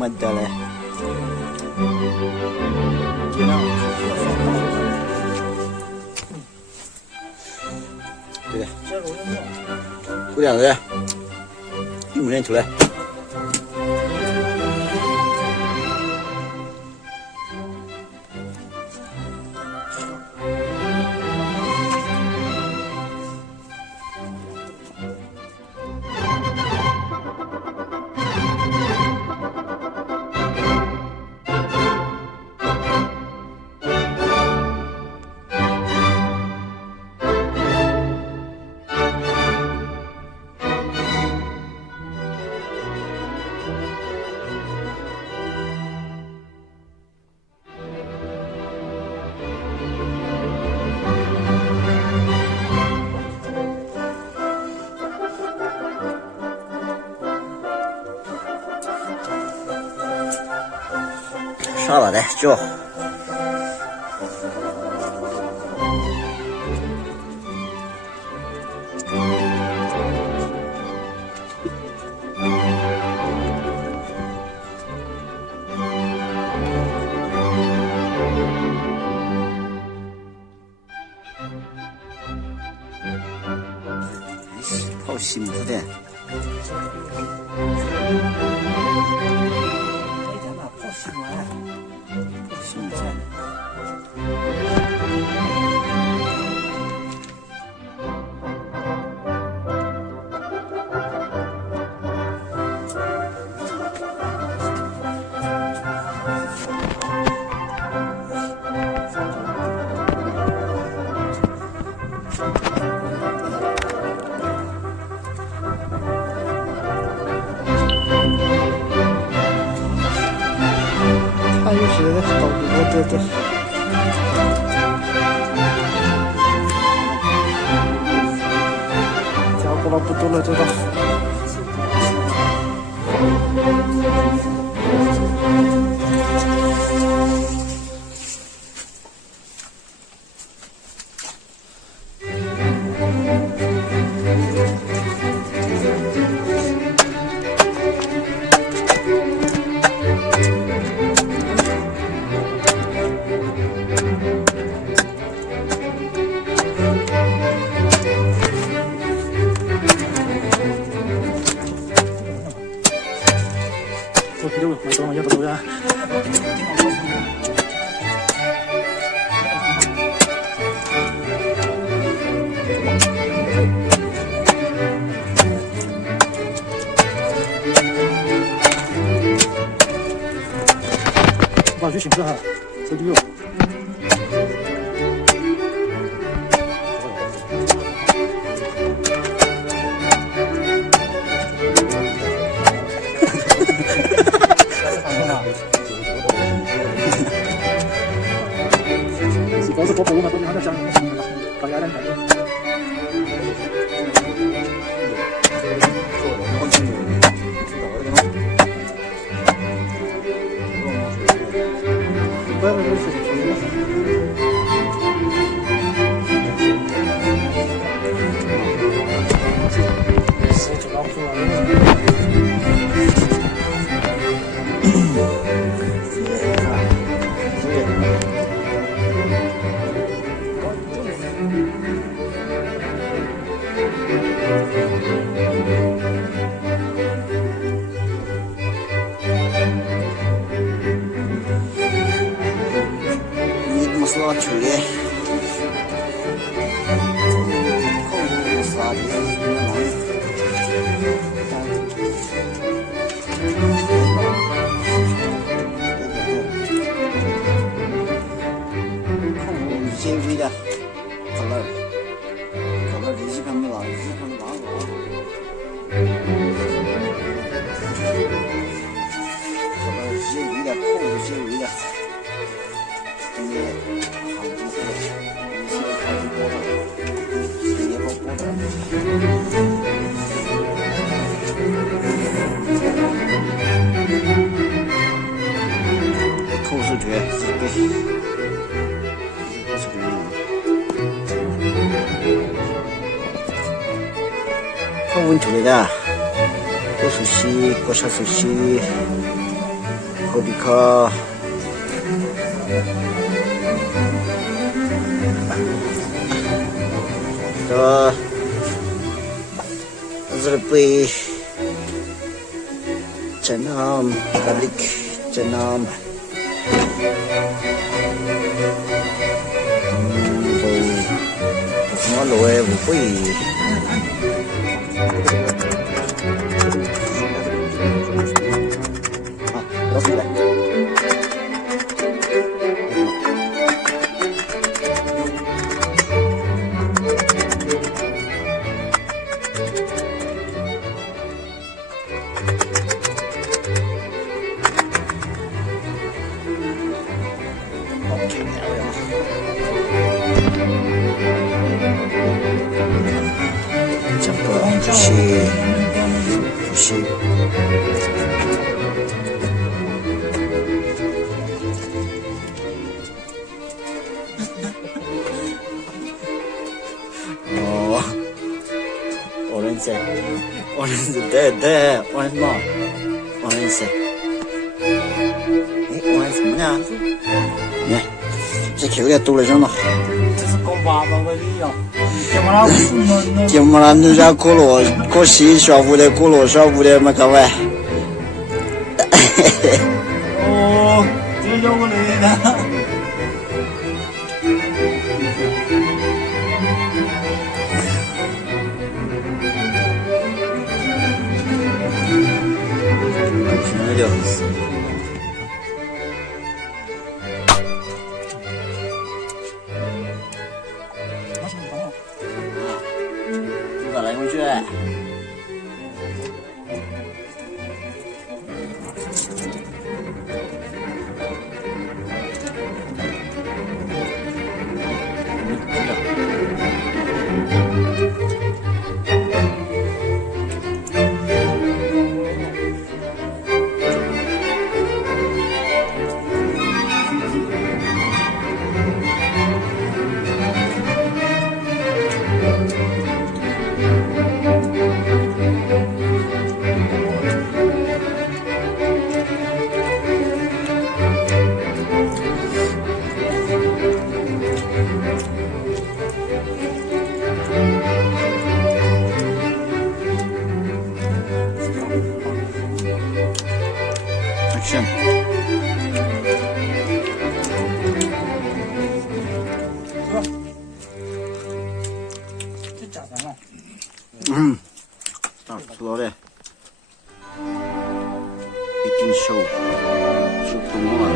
没得嘞。对，过两个，一模人出来。上了来叫。泡西姆的。他又是在搞这加过了不多了，这个。我去寻思哈，手机有。是包是包包嘛，都是按照讲的，搞鸭蛋感觉。说出来，扣啥的？减肥的，可乐1盘没了，1盘拿了。可乐减肥的，扣减肥的。扣视觉，对，是这样。扣稳出来的，过熟悉，过啥熟悉。戈壁克。这Zerbe Janam Galik Janam Semua loe bui terus boleh不是。哦，orange，对，orange 嘛，orange。哎，orange 什么呢？你看，这口袋多了着呢。这是搞爸爸的一样。就没了，你家可乐，可惜下午的可乐，下午的没看完。哦，这叫我累的。那就。来回去。Action. 这咋的了？咋知道的？一定瘦，就懂我了。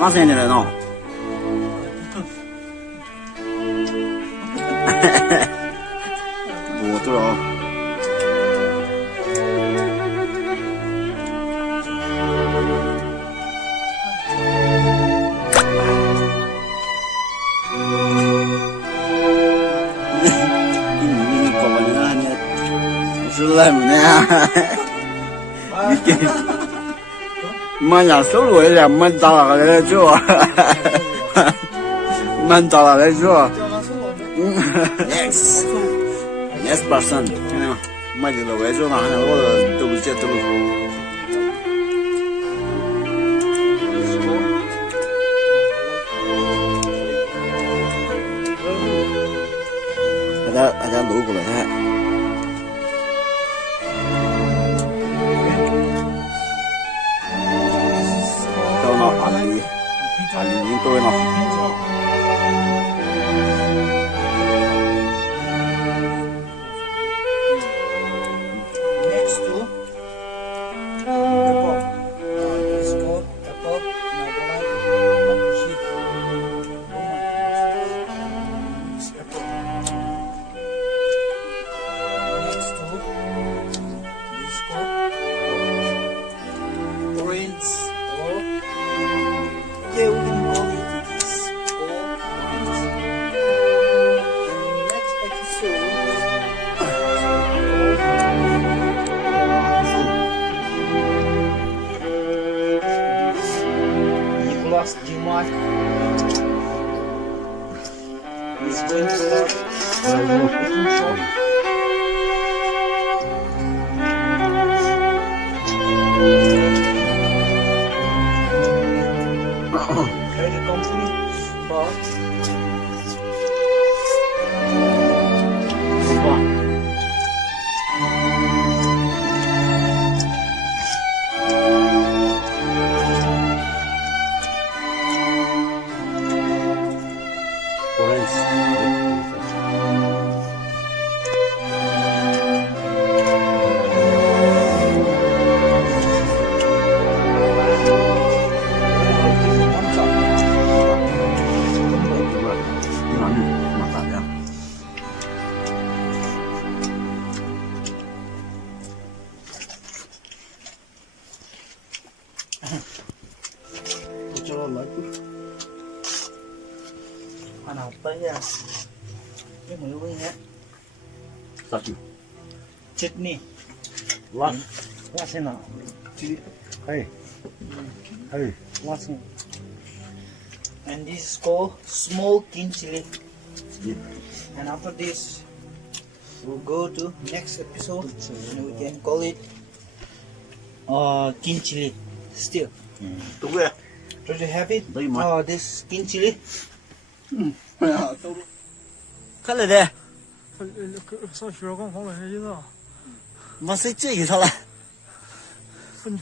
哪时间来呢？我对了。你搞的那你不是来么呢？蛮想收入一点，蛮早了来做，蛮早了来做。Next person， 看见吗？买这个外做呢，好像我都接都。大家路过了噻。到了阿里已经到了。Next to the ball. Bye. He's going to shop. Try the company. Anh học tới cái mũi với nhé. Chutney. What's in it? Hey. Hey. What's in? And this is called smoked king chili. And after this, we'll go to next episode and we can call it king chili still. Đúng rồi. Do you have it? Đây mà. This king chili.看来的，上学光跑哪些去了？没谁这一套了。分